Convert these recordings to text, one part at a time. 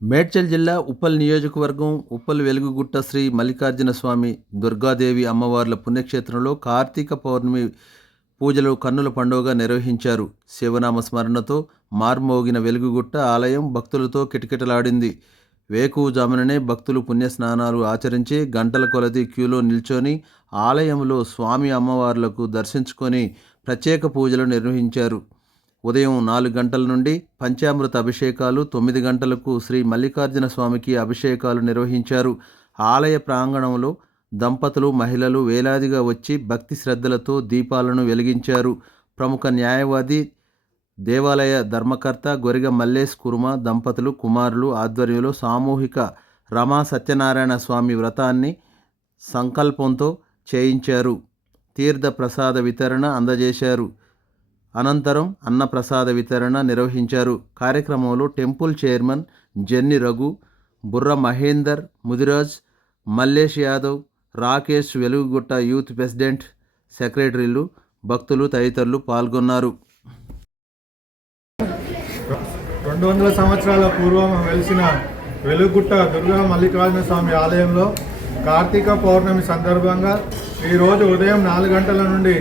మేడ్చల్ జిల్లా ఉప్పల్ నియోజకవర్గం ఉప్పల్ వెలుగుగుట్ట శ్రీ మల్లికార్జున స్వామి దుర్గాదేవి అమ్మవార్ల పుణ్యక్షేత్రంలో కార్తీక పౌర్ణమి పూజలు కన్నుల పండుగగా నిర్వహించారు. శివనామ స్మరణతో మార్మోగిన వెలుగుగుట్ట ఆలయం భక్తులతో కిటకిటలాడింది. వేకువజాముననే భక్తులు పుణ్యస్నానాలు ఆచరించి గంటల కొలది క్యూలో నిల్చొని ఆలయంలో స్వామి అమ్మవార్లకు దర్శించుకొని ప్రత్యేక పూజలు నిర్వహించారు. ఉదయం 4 గంటల నుండి పంచామృత అభిషేకాలు, 9 గంటలకు శ్రీ మల్లికార్జున స్వామికి అభిషేకాలు నిర్వహించారు. ఆలయ ప్రాంగణంలో దంపతులు, మహిళలు వేలాదిగా వచ్చి భక్తి శ్రద్ధలతో దీపాలను వెలిగించారు. ప్రముఖ న్యాయవాది, దేవాలయ ధర్మకర్త గొరిగ మల్లేష్ కుర్మ దంపతులు కుమారులు ఆధ్వర్యంలో సామూహిక రమా సత్యనారాయణ స్వామి వ్రతాన్ని సంకల్పంతో చేయించారు. తీర్థ ప్రసాద వితరణ అందజేశారు. అనంతరం అన్నప్రసాద వితరణ నిర్వహించారు. కార్యక్రమంలో టెంపుల్ చైర్మన్ జెన్ని రఘు, బుర్ర మహేందర్, ముదిరాజ్, మల్లేష్ యాదవ్, రాకేష్, వెలుగుగుట్ట యూత్ ప్రెసిడెంట్, సెక్రటరీలు, భక్తులు తదితరులు పాల్గొన్నారు. 200 సంవత్సరాల పూర్వం వెలిసిన వెలుగుగుట్ట దుర్గా మల్లికార్జున స్వామి ఆలయంలో కార్తీక పౌర్ణమి సందర్భంగా ఈరోజు ఉదయం 4 గంటల నుండి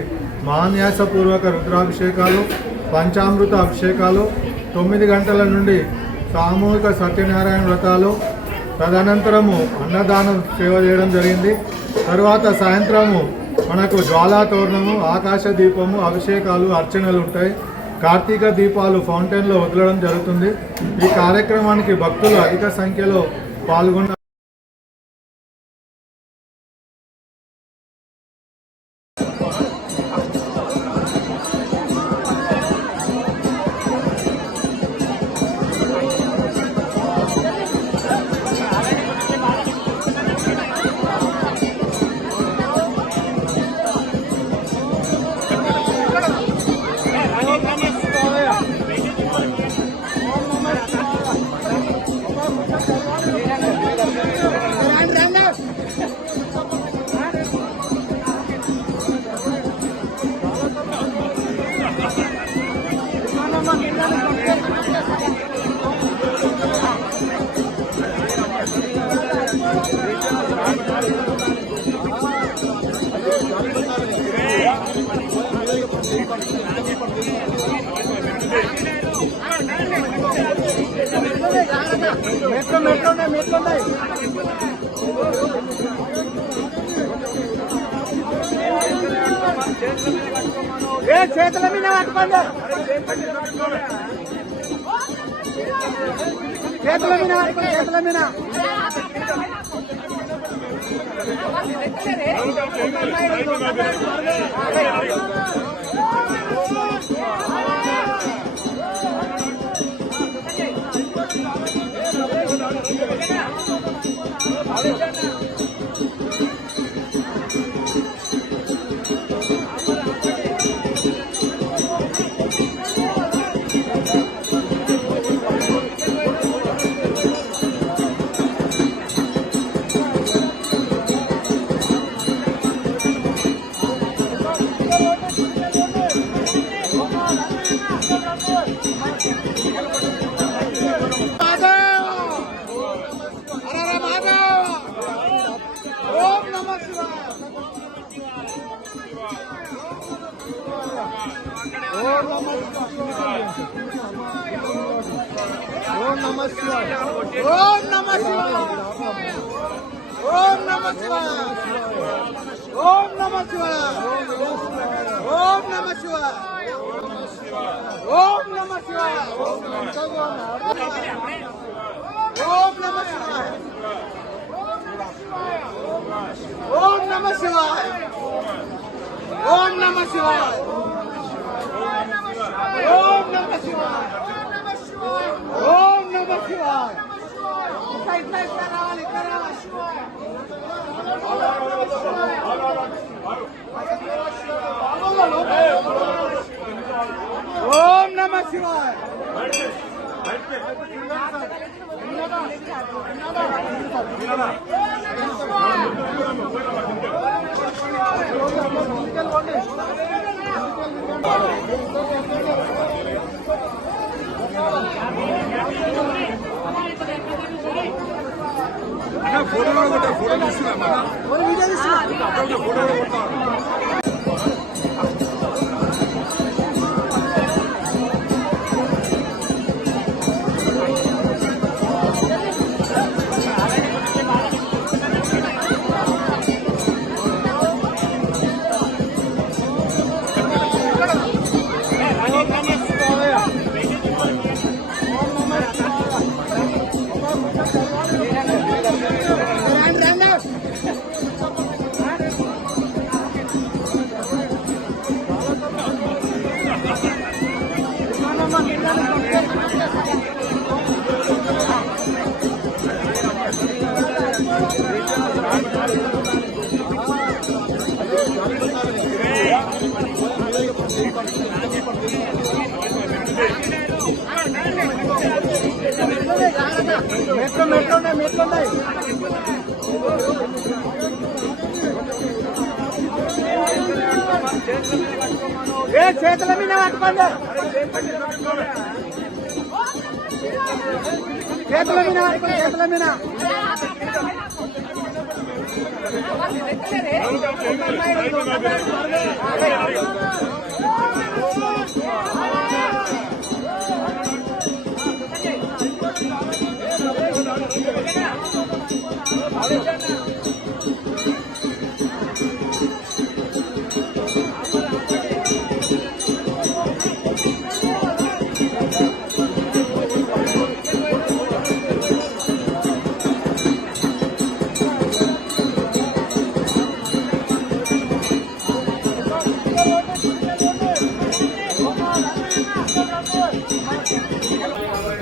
మహాన్యాసపూర్వక రుద్రాభిషేకాలు, పంచామృత అభిషేకాలు, 9 గంటల నుండి సామూహిక సత్యనారాయణ వ్రతాలు, తదనంతరము అన్నదానం సేవ చేయడం జరిగింది. తర్వాత సాయంత్రము మనకు జ్వాలా తోరణము, ఆకాశ దీపము, అభిషేకాలు, అర్చనలు ఉంటాయి. కార్తీక దీపాలు ఫౌంటైన్లో వదలడం జరుగుతుంది. ఈ కార్యక్రమానికి భక్తులు అధిక సంఖ్యలో పాల్గొన్న చేతుల మీద పట్టుకోండి, చేతుల మీద పట్టుకోండి, చేతుల మీద చేతుల మీద పట్టుకోండి, చేతుల మీద పట్టుకోండి, చేతుల మీద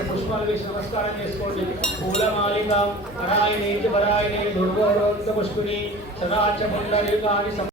పుష్పాలు వేసి నమస్కారం చేసుకోండి. పూలమాలిక పరాయణి పరాయణి దుర్గోరోక్త పుష్పిణి సదాచ పుండరీకాని